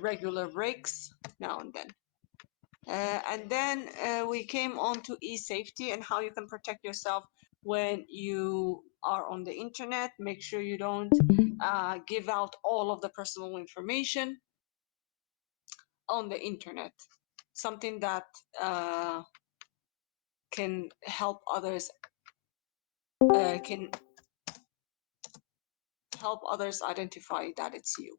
regular breaks now and then. And then we came on to e-safety and how you can protect yourself when you are on the internet. Make sure you don't give out all of the personal information on the internet. Something that can help others identify that it's you.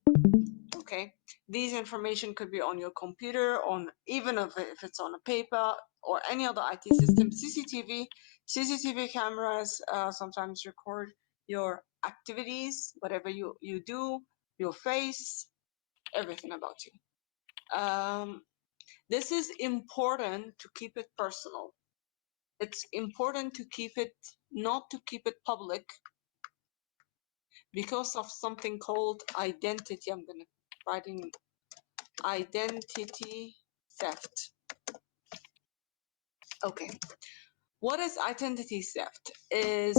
Okay, these information could be on your computer, on even if it's on a paper or any other IT system. CCTV cameras sometimes record your activities, whatever you do, your face, everything about you. This is important to keep it personal. It's important to keep it, not to keep it public, because of something called identity. I'm gonna write in identity theft. Okay, what is identity theft? Is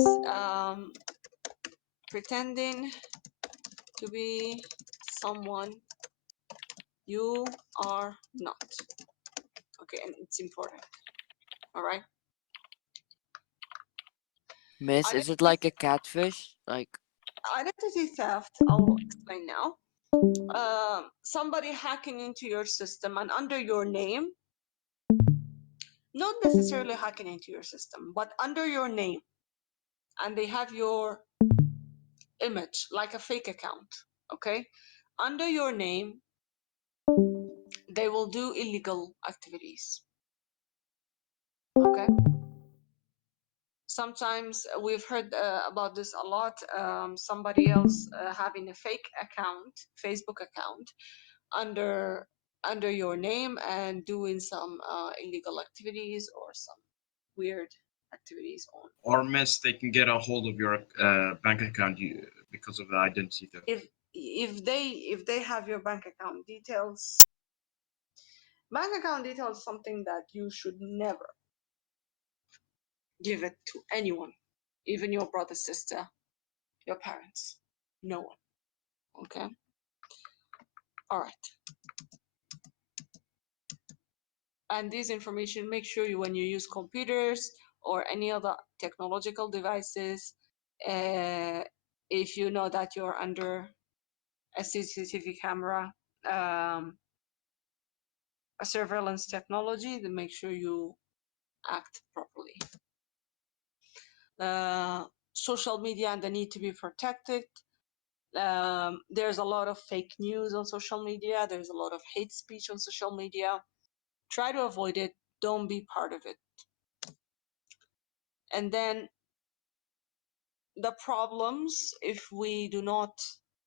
pretending to be someone you are not. Okay, and it's important. All right. Miss, is it Identity, like a catfish? Like, identity theft. I'll explain now. Somebody hacking into your system and under your name, not necessarily hacking into your system, but under your name, and they have your image like a fake account. Okay, under your name, they will do illegal activities. Okay, sometimes we've heard about this a lot. Somebody else having a fake account, Facebook account, under your name and doing some illegal activities or some weird activities on. Or miss, they can get a hold of your bank account because of the identity theft. If they have your bank account details, something that you should never give it to anyone, even your brother, sister, your parents, no one. Okay, all right. And this information, make sure you, when you use computers or any other technological devices, if you know that you're under a CCTV camera, a surveillance technology, then make sure you act properly. Social media and the need to be protected. There's a lot of fake news on social media. There's a lot of hate speech on social media. Try to avoid it. Don't be part of it. And then the problems, if we do not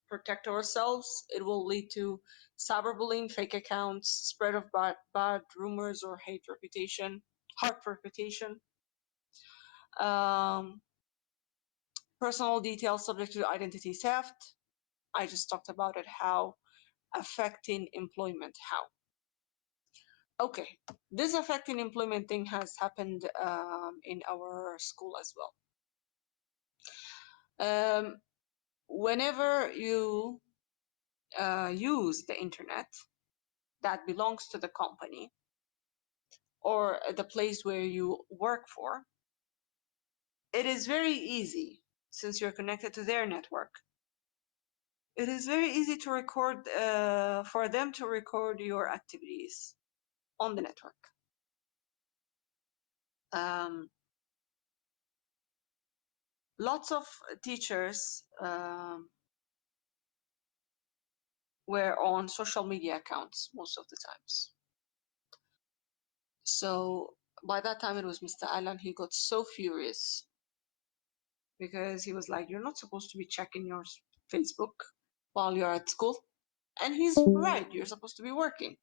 protect ourselves, it will lead to cyberbullying, fake accounts, spread of bad rumors or hard reputation. Um, Personal details subject to identity theft. I just talked about it. How affecting employment. How? Okay, this affecting employment thing has happened in our school as well. Whenever you use the internet that belongs to the company or the place where you work for, it is very easy, since you're connected to their network, it is very easy to record, for them to record your activities on the network. Um, Lots of teachers were on social media accounts most of the times. So by that time, it was Mr. Alan. He got so furious because he was like, "You're not supposed to be checking your Facebook while you're at school." And he's right, you're supposed to be working.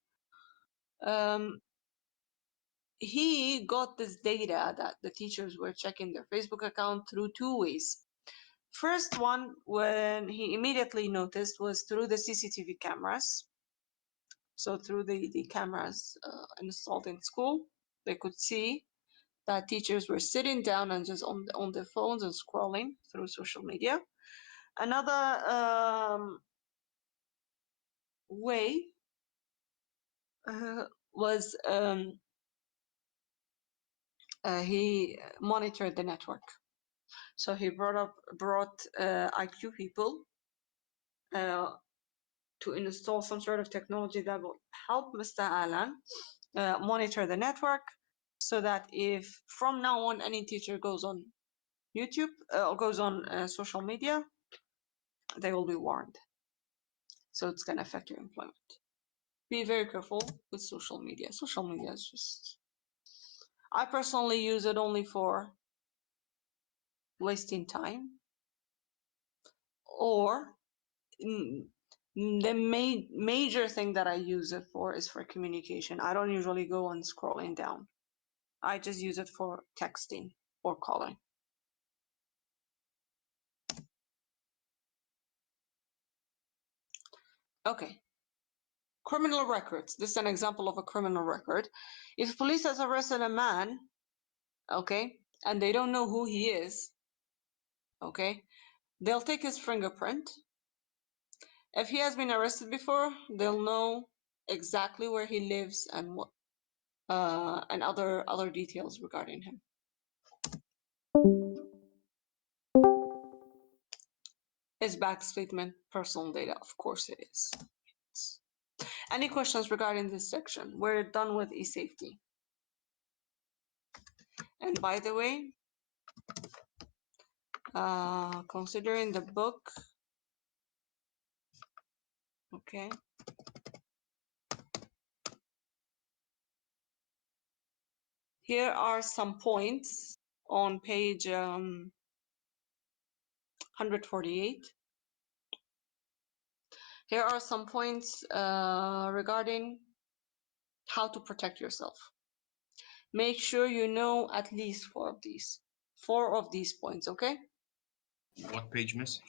He got this data that the teachers were checking their Facebook account through two ways. First one, when he immediately noticed, was through the CCTV cameras. So through the cameras installed in school, they could see that teachers were sitting down and just on their phones and scrolling through social media. Another way was he monitored the network. So he brought IQ people to install some sort of technology that will help Mr. Alan monitor the network, so that if from now on any teacher goes on YouTube or goes on social media, they will be warned. So it's going to affect your employment. Be very careful with social media. Social media is just, I personally use it only for wasting time, or the major thing that I use it for is for communication. I don't usually go on scrolling down. I just use it for texting or calling. Okay. Criminal records. This is an example of a criminal record. If police has arrested a man, okay, and they don't know who he is, okay, they'll take his fingerprint. If he has been arrested before, they'll know exactly where he lives and what and other details regarding him. Is bank statement personal data? Of course it is. Any questions regarding this section? We're done with e-safety. And by the way, considering the book, okay, here are some points on page 148. Here are some points regarding how to protect yourself. Make sure you know at least 4 of these. 4 of these points, okay? What page, miss?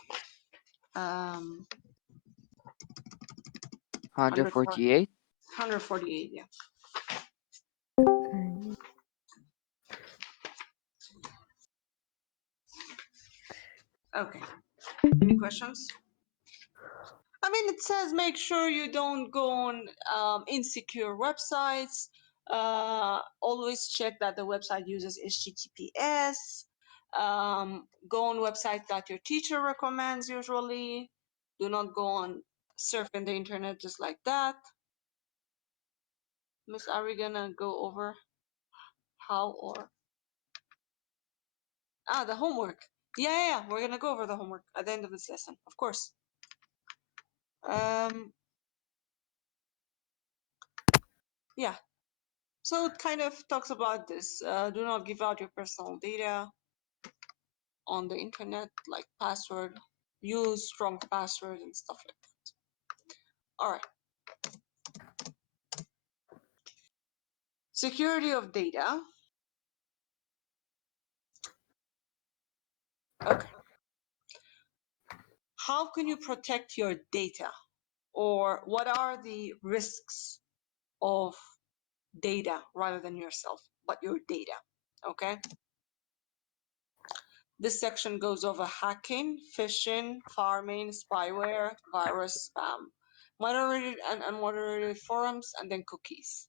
148. 148, yeah. Okay. Any questions? I mean, it says make sure you don't go on insecure websites. Always check that the website uses HTTPS. Go on websites that your teacher recommends usually. Do not go on surfing the internet just like that. Miss, are we gonna go over how or the homework? Yeah, we're gonna go over the homework at the end of this lesson, of course. Yeah. So it kind of talks about this. Do not give out your personal data on the internet, like password. Use strong passwords and stuff like that. All right. Security of data. Okay. How can you protect your data? Or what are the risks of data rather than yourself, but your data? Okay. This section goes over hacking, phishing, farming, spyware, virus, spam, moderated and unmoderated forums, and then cookies.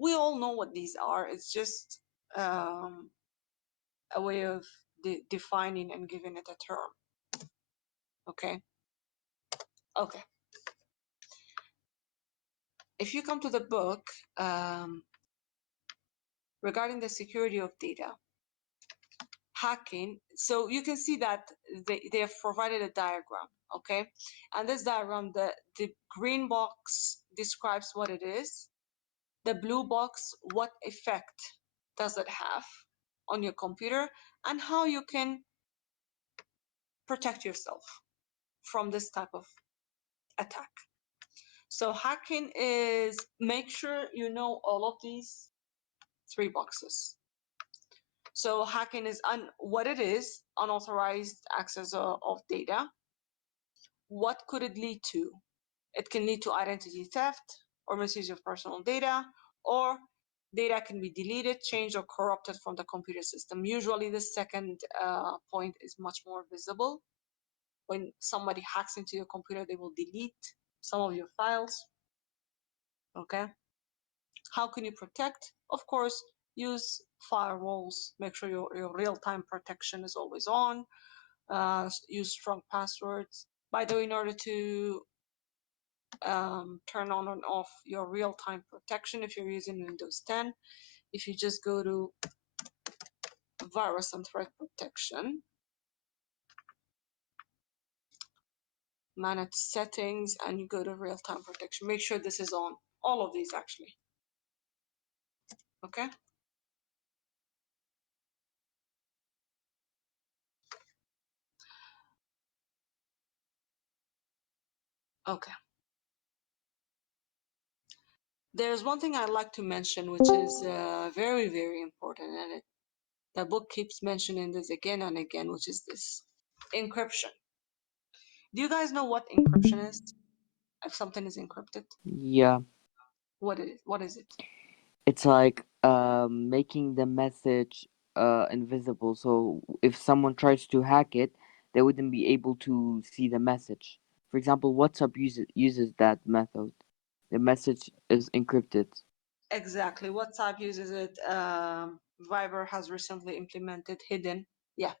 We all know what these are. It's just a way of defining and giving it a term. Okay. Okay. If you come to the book regarding the security of data, hacking, so you can see that they have provided a diagram, okay? And this diagram, the green box describes what it is. The blue box, what effect does it have on your computer and how you can protect yourself from this type of attack. So hacking is make sure you know all of these 3 boxes. So hacking is what it is, unauthorized access of data. What could it lead to? It can lead to identity theft or misuse of personal data, or data can be deleted, changed, or corrupted from the computer system. Usually the second point is much more visible. when somebody hacks into your computer, they will delete some of your files. Okay. How can you protect? Of course, use firewalls. Make sure your real-time protection is always on. Use strong passwords. By the way, in order to turn on and off your real-time protection, if you're using Windows 10, if you just go to virus and threat protection, manage settings, and you go to real-time protection. Make sure this is on. All of these actually. Okay. Okay. There's one thing I'd like to mention, which is very, very important, and the book keeps mentioning this again and again, which is this encryption. Do you guys know what encryption is? If something is encrypted, yeah, what is it? it's like making the message invisible. So if someone tries to hack it, they wouldn't be able to see the message. For example, WhatsApp uses that method. The message is encrypted. Exactly. WhatsApp uses it. Viber has recently implemented hidden. Yeah.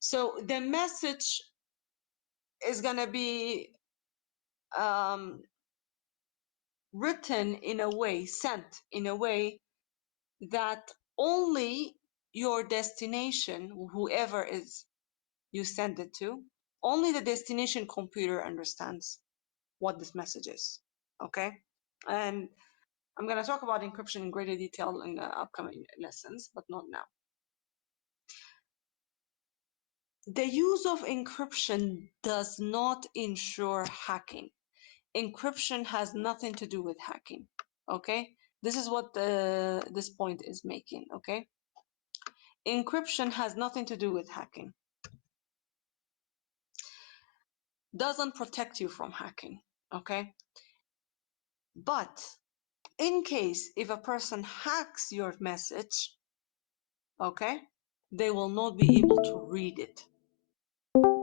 So the message is gonna be um, written in a way, sent in a way that only your destination, whoever is you send it to, only the destination computer understands what this message is. Okay? And I'm going to talk about encryption in greater detail in the upcoming lessons, but not now. The use of encryption does not ensure hacking. Encryption has nothing to do with hacking. Okay? This is what this point is making. Okay? Encryption has nothing to do with hacking. Doesn't protect you from hacking. Okay? But in case if a person hacks your message, okay, they will not be able to read it.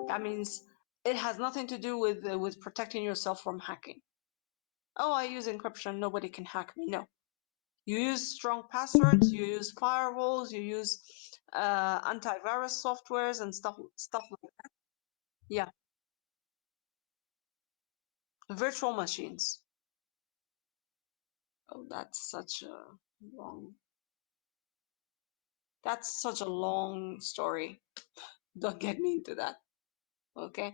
That means it has nothing to do with protecting yourself from hacking. Oh, I use encryption, nobody can hack me. No, you use strong passwords, you use firewalls, you use antivirus softwares and stuff like that. Yeah, virtual machines. Oh, long that's such a long story. Don't get me into that. Okay.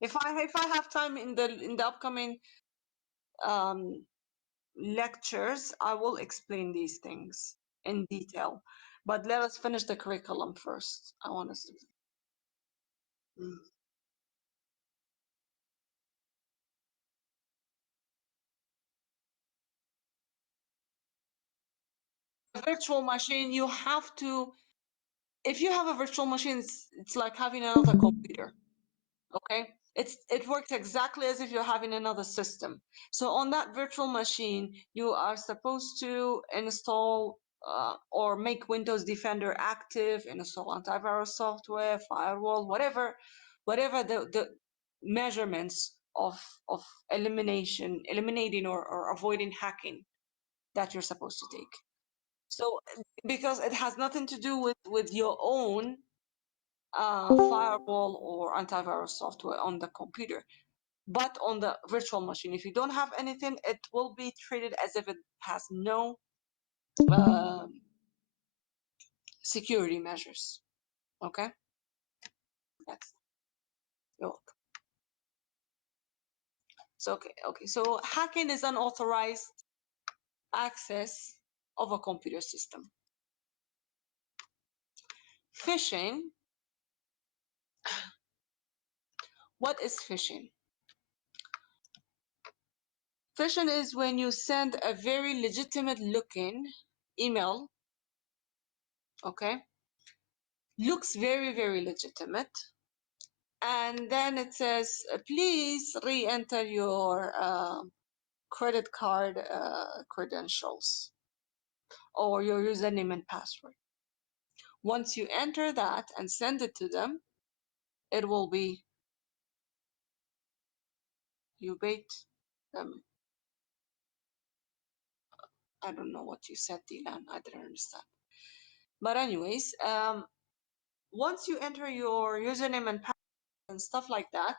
If I have time in the upcoming um, lectures, I will explain these things in detail. But let us finish the curriculum first. I want us to. Mm. A virtual machine, you have to. If you have a virtual machine, it's like having another computer. Okay, it works exactly as if you're having another system. So on that virtual machine you are supposed to install or make Windows Defender active, install antivirus software, firewall, whatever the measurements of eliminating or avoiding hacking that you're supposed to take. So because it has nothing to do with your own firewall or antivirus software on the computer, but on the virtual machine. If you don't have anything, it will be treated as if it has no uh, security measures. Okay, that's you're welcome. So okay. So hacking is unauthorized access of a computer system. Phishing. What is phishing? Phishing is when you send a very legitimate looking email. Okay, looks very very legitimate, and then it says please re-enter your credit card credentials or your username and password. Once you enter that and send it to them, it will be You bait them. I don't know what you said, Dylan. I didn't understand. But anyways, once you enter your username and password and stuff like that,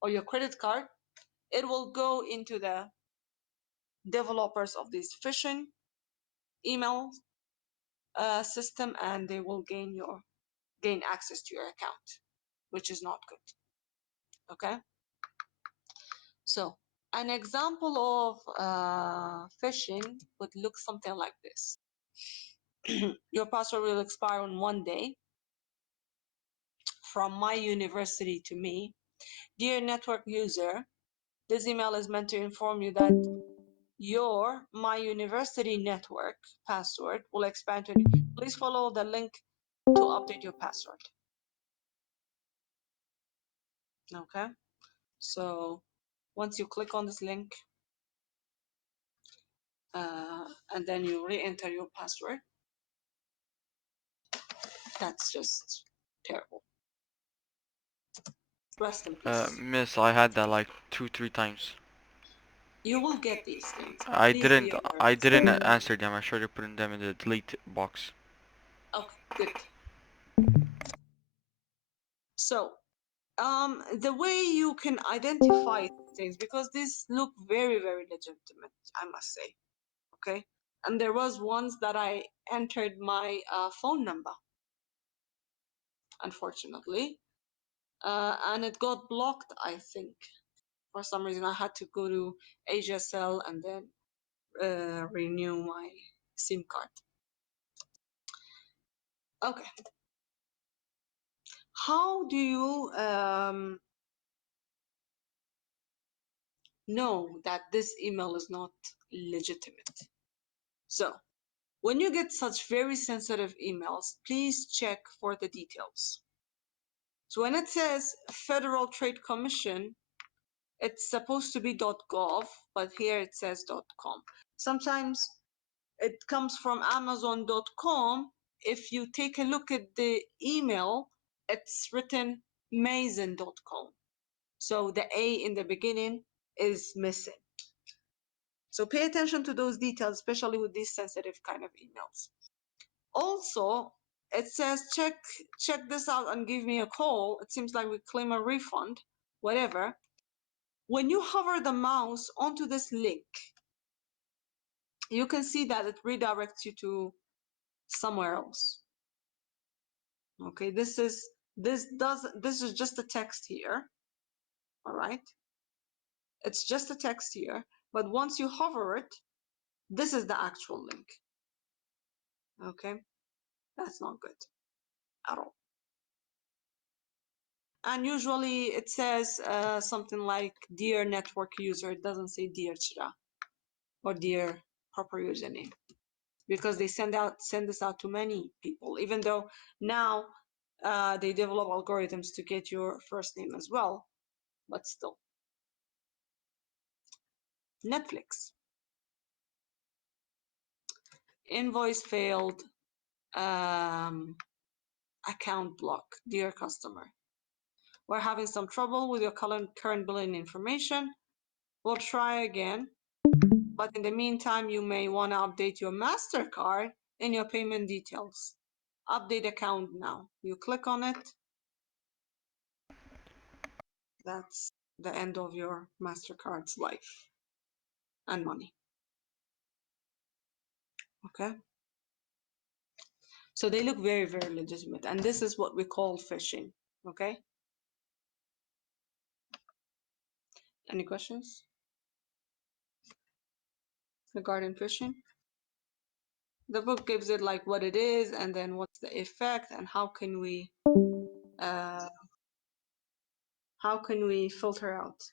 or your credit card, it will go into the developers of this phishing email system, and they will gain access to your account, which is not good. Okay, so an example of phishing would look something like this. Your password will expire on one day. From my university to me, dear network user, this email is meant to inform you that your my university network password will expire to. Please follow the link to update your password. Okay, so once you click on this link and then you re-enter your password, that's just terrible. Rest in peace. Miss, I had that like 2, 3 times. You will get these things, but I please be didn't. aware. I didn't answer them. I tried to put them in the delete box. Okay, good. So, the way you can identify things, because these look very, very legitimate, I must say. Okay, and there was ones that I entered my phone number, unfortunately, and it got blocked. I think for some reason I had to go to AGSL and then renew my SIM card. Okay, how do you know that this email is not legitimate? So, when you get such very sensitive emails, please check for the details. So when it says Federal Trade Commission, it's supposed to be .gov, but here it says .com. Sometimes it comes from Amazon.com. If you take a look at the email, it's written Mason.com. So the A in the beginning is missing. So pay attention to those details, especially with these sensitive kind of emails. Also, it says check this out and give me a call. It seems like we claim a refund, whatever. When you hover the mouse onto this link, you can see that it redirects you to somewhere else. Okay, this is just a text here. All right, it's just a text here, but once you hover it, this is the actual link. Okay, that's not good at all. And usually it says something like dear network user. It doesn't say dear Chira or dear proper username, because they send this out to many people, even though now they develop algorithms to get your first name as well, but still. Netflix. Invoice failed. Account block. Dear customer, we're having some trouble with your current billing information. We'll try again, but in the meantime, you may want to update your MasterCard and your payment details. Update account now. You click on it. That's the end of your MasterCard's life and money. Okay? So they look very, very legitimate. And this is what we call phishing. Okay? Any questions regarding phishing? The book gives it like what it is and then what's the effect and how can we filter out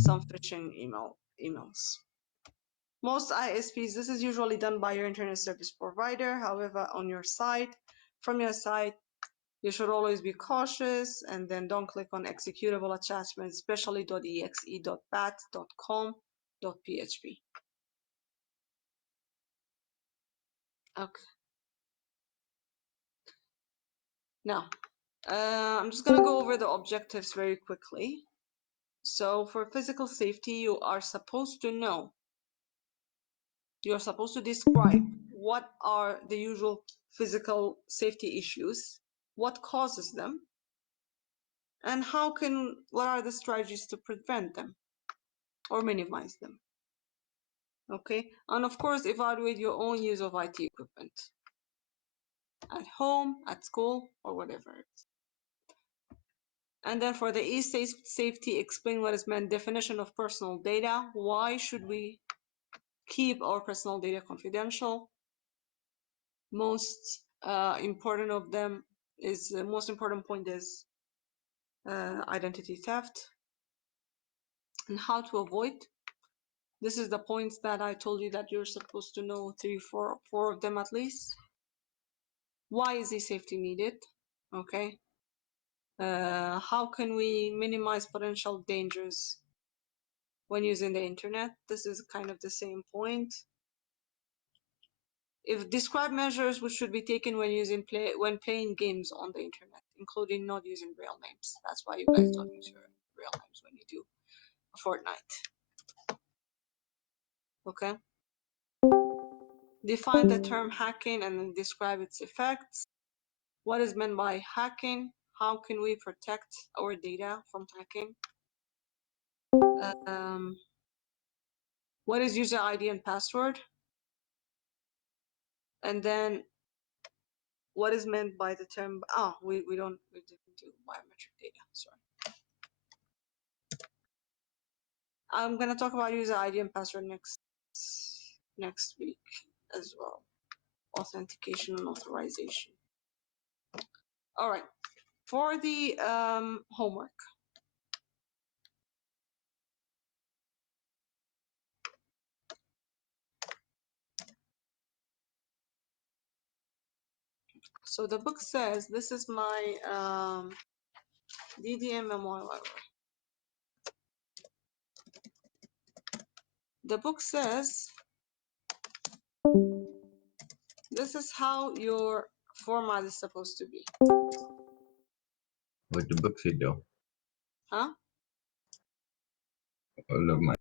some phishing emails. Most ISPs, this is usually done by your internet service provider. However, on your site, from your site, you should always be cautious and then don't click on executable attachments, especially .exe, .bat, .com, .php. Okay. Now, I'm just gonna go over the objectives very quickly. So for physical safety, you are supposed to know, you're supposed to describe what are the usual physical safety issues, what causes them, and what are the strategies to prevent them or minimize them. Okay, and of course, evaluate your own use of IT equipment at home, at school, or whatever. And then for the safety, explain what is meant, definition of personal data. Why should we keep our personal data confidential? Most important of them is the most important point is identity theft and how to avoid. This is the points that I told you that you're supposed to know, four of them at least. Why is e-safety needed? Okay. How can we minimize potential dangers when using the internet? This is kind of the same point. If describe measures which should be taken when when playing games on the internet, including not using real names. That's why you guys don't use your real names when you do Fortnite. Okay. Define the term hacking and then describe its effects. What is meant by hacking? How can we protect our data from hacking? What is user ID and password? And then what is meant by the term, we didn't do biometric data, sorry. I'm gonna talk about user ID and password next week as well. Authentication and authorization. All right, for the homework. So the book says, this is my DDM memoir library. The book says, this is how your format is supposed to be. What the book say though? Huh? All of my.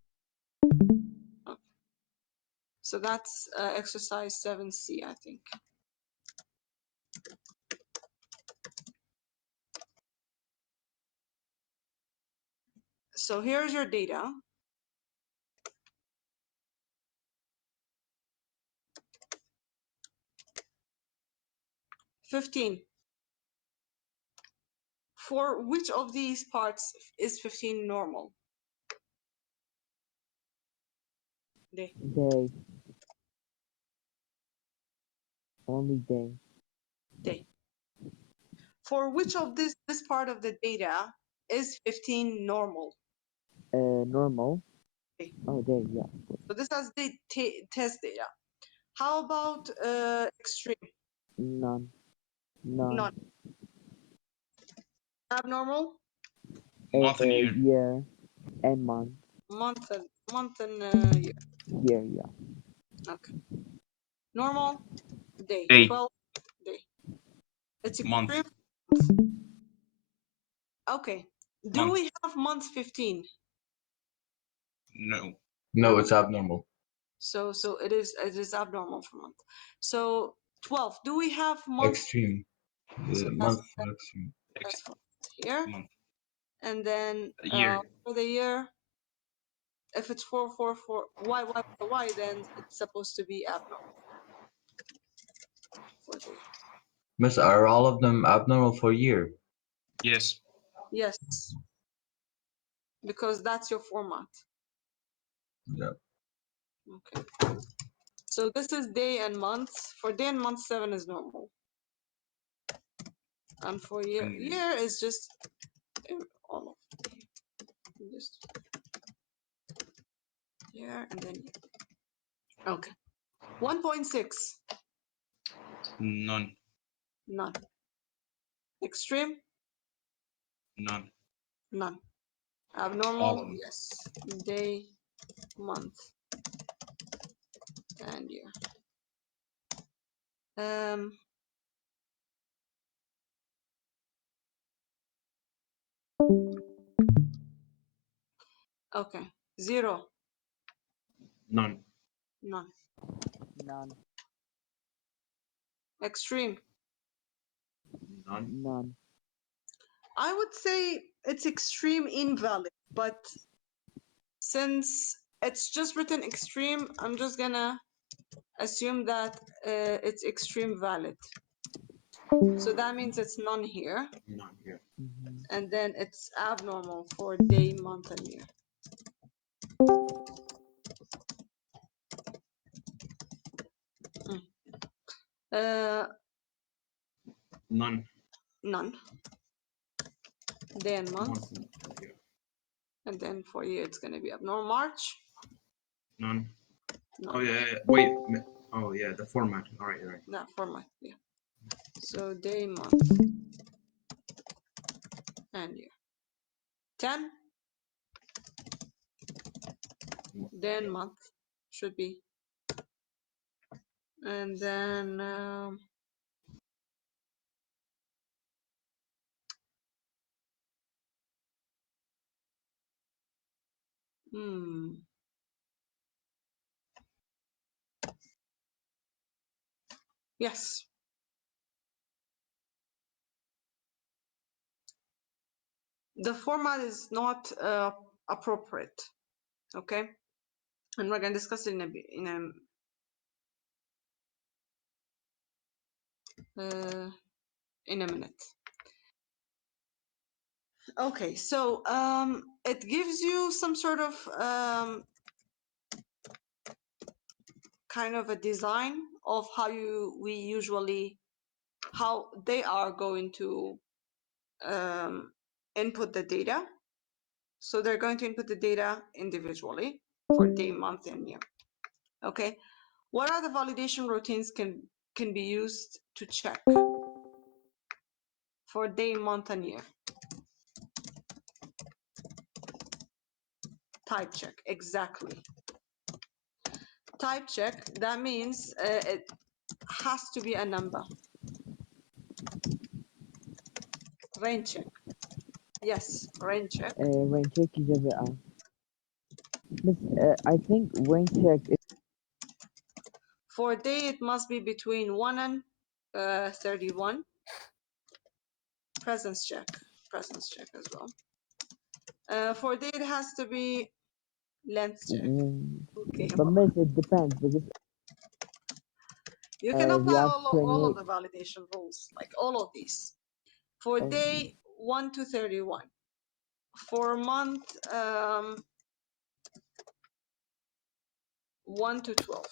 Okay. So that's exercise 7C, I think. So here's your data. $15. For which of these parts is 15 normal? Day. Day. Only day. Day. For which of this part of the data is 15 normal? Normal. Day. Oh, day, yeah. So this has the test data. How about extreme? None. None. Abnormal? Month and year. Year and month. Month and year. Year, yeah. Okay. Normal? Day. Day. 12 day. It's Month. extreme? Okay. Do Month. we have month 15? No. No, it's abnormal. So it is abnormal for month. So 12. Do we have month? Extreme. So Month for extreme. that's for here. Month. And then Year. for the year, if it's 444, why then it's supposed to be abnormal for the year. Miss, are all of them abnormal for year? Yes. Yes, because that's your format. Yeah. Okay. So this is day and month. For day and month, 7 is normal. And for year, year is just all of just year and then year. Okay. 1.6. None. None. Extreme? None. None. All Abnormal? of them. Yes. Day, month, and year. Okay. 0. None. None. None. Extreme. None. None. I would say it's extreme invalid, but since it's just written extreme, I'm just gonna assume that it's extreme valid. So that means it's none here, None here. Mhm. and then it's abnormal for day, month, and year. Uh, None. None. Day and month, Month. Here. and then for year it's gonna be abnormal. March, None. none. Oh yeah. Wait. Oh yeah. The format. All right. All right. Not format, yeah. So day, month, and year. 10, day and month should be. And then yes, the format is not appropriate. Okay, and we're gonna discuss it in a minute. Okay, so it gives you some sort of kind of a design of how how they are going to input the data. So they're going to input the data individually for day, month, and year. Okay, what are the validation routines can be used to check for day, month, and year? Type check, exactly. Type check, that means it has to be a number. Range check. Yes, range check. Rain check إجابة A. Miss, I think rain check is For day, it must be between 1 and 31. Presence check. Presence check as well. For day, it has to be length check. Okay, but miss, it depends because you can we apply have all 28. of the validation rules, like all of these. For Oh, day 1 to 31. For month 1 to 12.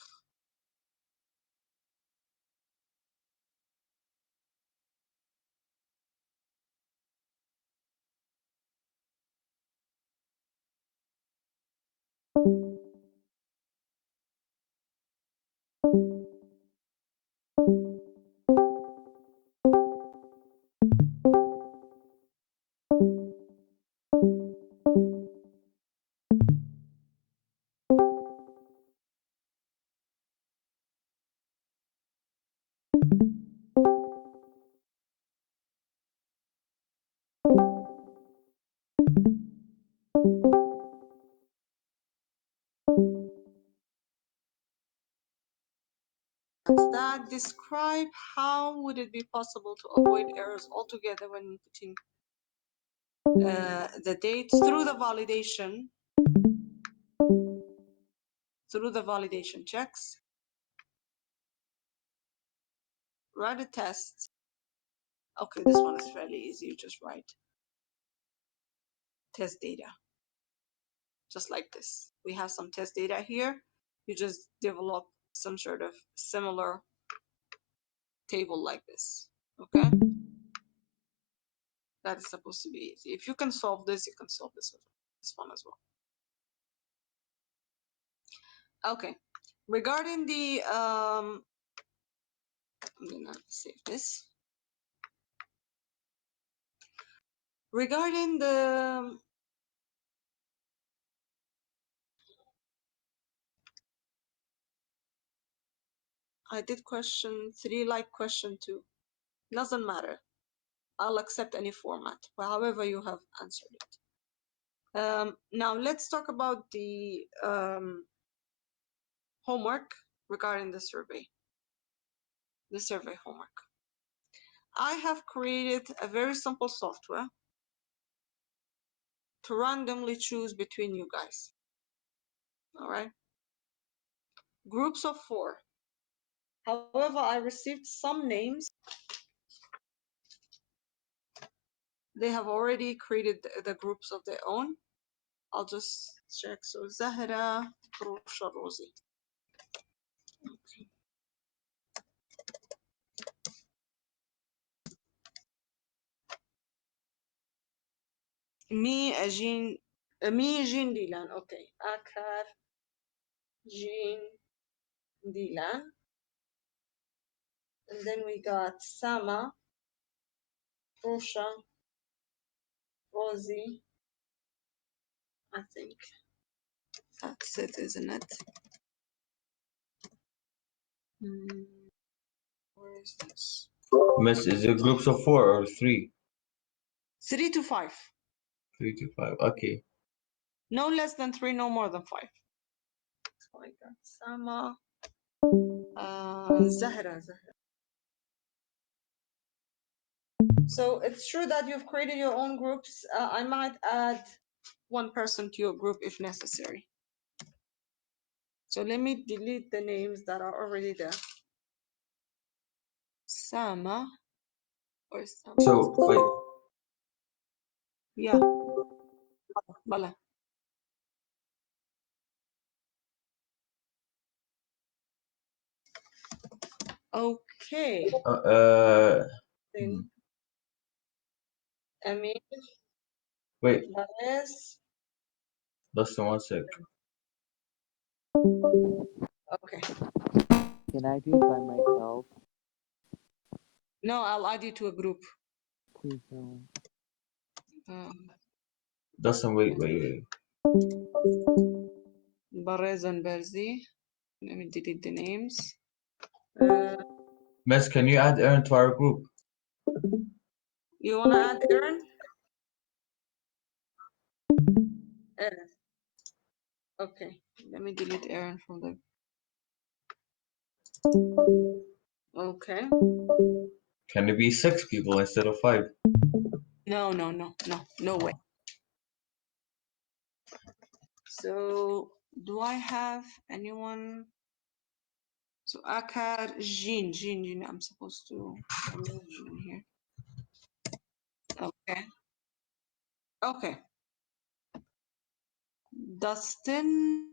Does that describe how would it be possible to avoid errors altogether when inputting the dates through the validation checks? Write a test. Okay, this one is fairly easy. You just write test data, just like this. We have some test data here. You just develop some sort of similar table like this. Okay, that is supposed to be easy. If you can solve this, you can solve this one as well. Okay, regarding the I'm gonna save this. Regarding the I did question 3 like question 2. Doesn't matter. I'll accept any format, however you have answered it. Now let's talk about the homework regarding the survey homework. I have created a very simple software to randomly choose between you guys. All right. Groups of 4. However, I received some names. They have already created the groups of their own. I'll just check. So Zahra, Rusha, Rosie. Okay. Me, Jean Dilan. Okay. Akar, Jean Dilan. And then we got Sama, Rusha, Rosie. I think that's it, isn't it? Where is this? Miss, is it groups of 4 or 3? 3 to 5. 3 to 5. Okay. No less than 3, no more than 5. So I got Sama, Zahra. So it's true that you've created your own groups. I might add one person to your group if necessary. So let me delete the names that are already there. Sama or Sama. So, wait. Yeah. Bala. Okay. Then Amir, Wait. Baez. Less than 1 sec. Okay. Can I do it by myself? No, I'll add you to a group. Please no. Dustin, wait. Barez and Berzi. Let me delete the names. Miss, can you add Aaron to our group? You wanna add Aaron? Aaron. Okay. Let me delete Aaron from the. Okay. Can it be 6 people instead of 5? No way. So do I have anyone? So Akar, Jean, I'm supposed to remove Jean here. Okay. Dustin.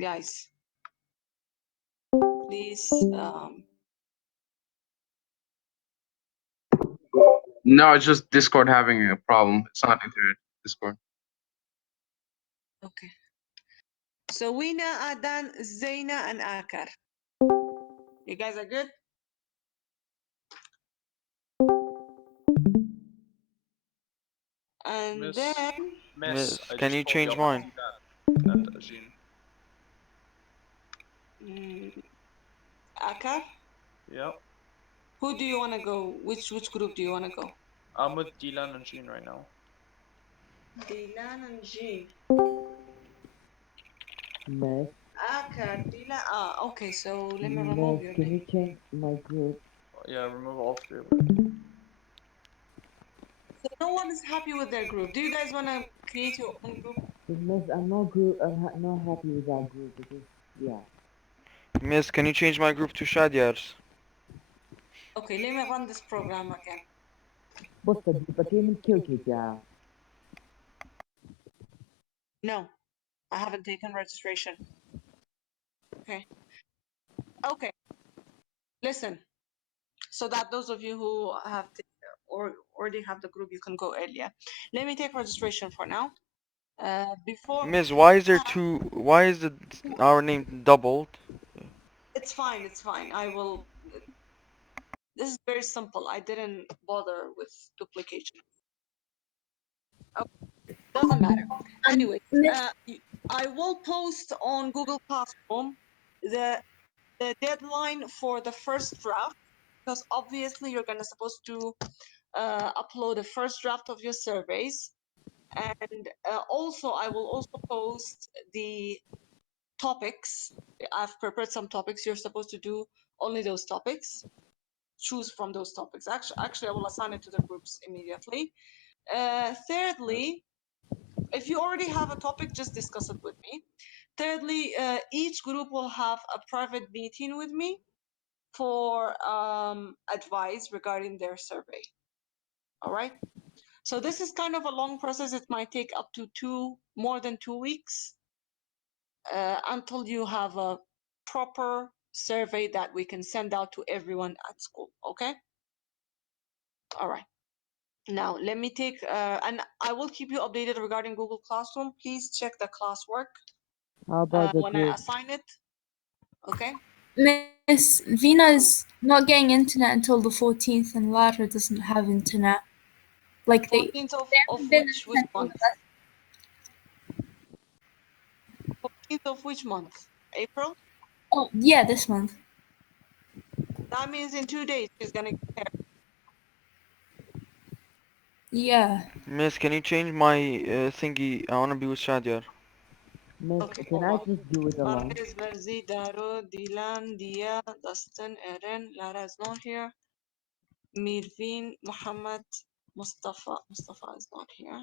Guys, please. No, it's just Discord having a problem. It's not internet. Discord. Okay. So Weena, Adan, Zaina, and Akar. You guys are good? And Miss, then Miss, I can just you called change you mine? and Jean. Akar, Yep. who do you want to go? Which group do you want to go? I'm with Dylan and Jean right now. Dylan and Jean. Miss, Akar, Dylan. Okay. So let me remove Miss, your can name. you change my group? Yeah, remove all three of them. So no one is happy with their group. Do you guys want to create your own group? Miss, I'm not happy with that group because, yeah. Miss, can you change my group to Shadiar's? Okay, let me run this program again. بص بقية من كيوكي يا. No, I haven't taken registration. Okay. Okay. Listen, so that those of you who have or already have the group, you can go earlier. Let me take registration for now. Before Miss, why is there two? Why is our name doubled? it's fine. It's fine. I will. This is very simple. I didn't bother with duplication. Okay, doesn't matter. Anyway, I will post on Google Classroom the deadline for the first draft because obviously you're gonna supposed to upload the first draft of your surveys, and also I will also post the topics. I've prepared some topics. You're supposed to do only those topics. Choose from those topics. Actually, I will assign it to the groups immediately. Thirdly, if you already have a topic, just discuss it with me. Thirdly, each group will have a private meeting with me for advice regarding their survey. All right. So this is kind of a long process. It might take up to more than 2 weeks until you have a proper survey that we can send out to everyone at school. Okay. All right. Now let me take and I will keep you updated regarding Google Classroom. Please check the classwork How about the when I group? assign it. Okay. Miss Vina's not getting internet until the 14th, and Lara doesn't have internet. Like they 14th of haven't been which attending month? 14th of which month? April? Oh, yeah, this month. That means in 2 days she's gonna get there. Yeah. Miss, can you change my thingy? I wanna be with Shadiar. Miss, Okay, can hold I on. just do it alone? Parvez, Verzi, Daro, Dilan, Dia, Dustin, Erin, Lara is not here. Mirvin, Muhammad, Mustafa. Mustafa is not here.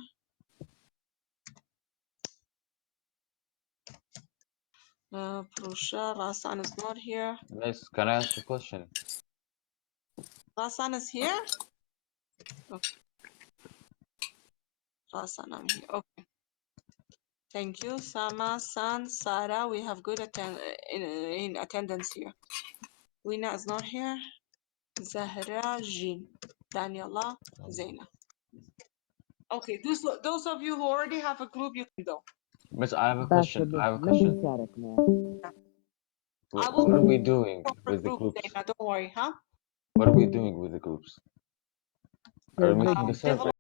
Prusha, Rasan is not here. Miss, can I ask a question? Rasan is here? Okay. Rasan, I'm here. Okay. Thank you. Sama, San, Sarah, we have good in attendance here. Weena is not here. Zahra, Jean, Daniela, Zaina. Okay, those of you who already have a group, you can go. Miss, I have a بس question. I have a let me question. شارك man. I will What are we create doing a proper with the group, groups? Zaina, don't worry, huh? What are we doing with the groups? Are we making a Survey. survey?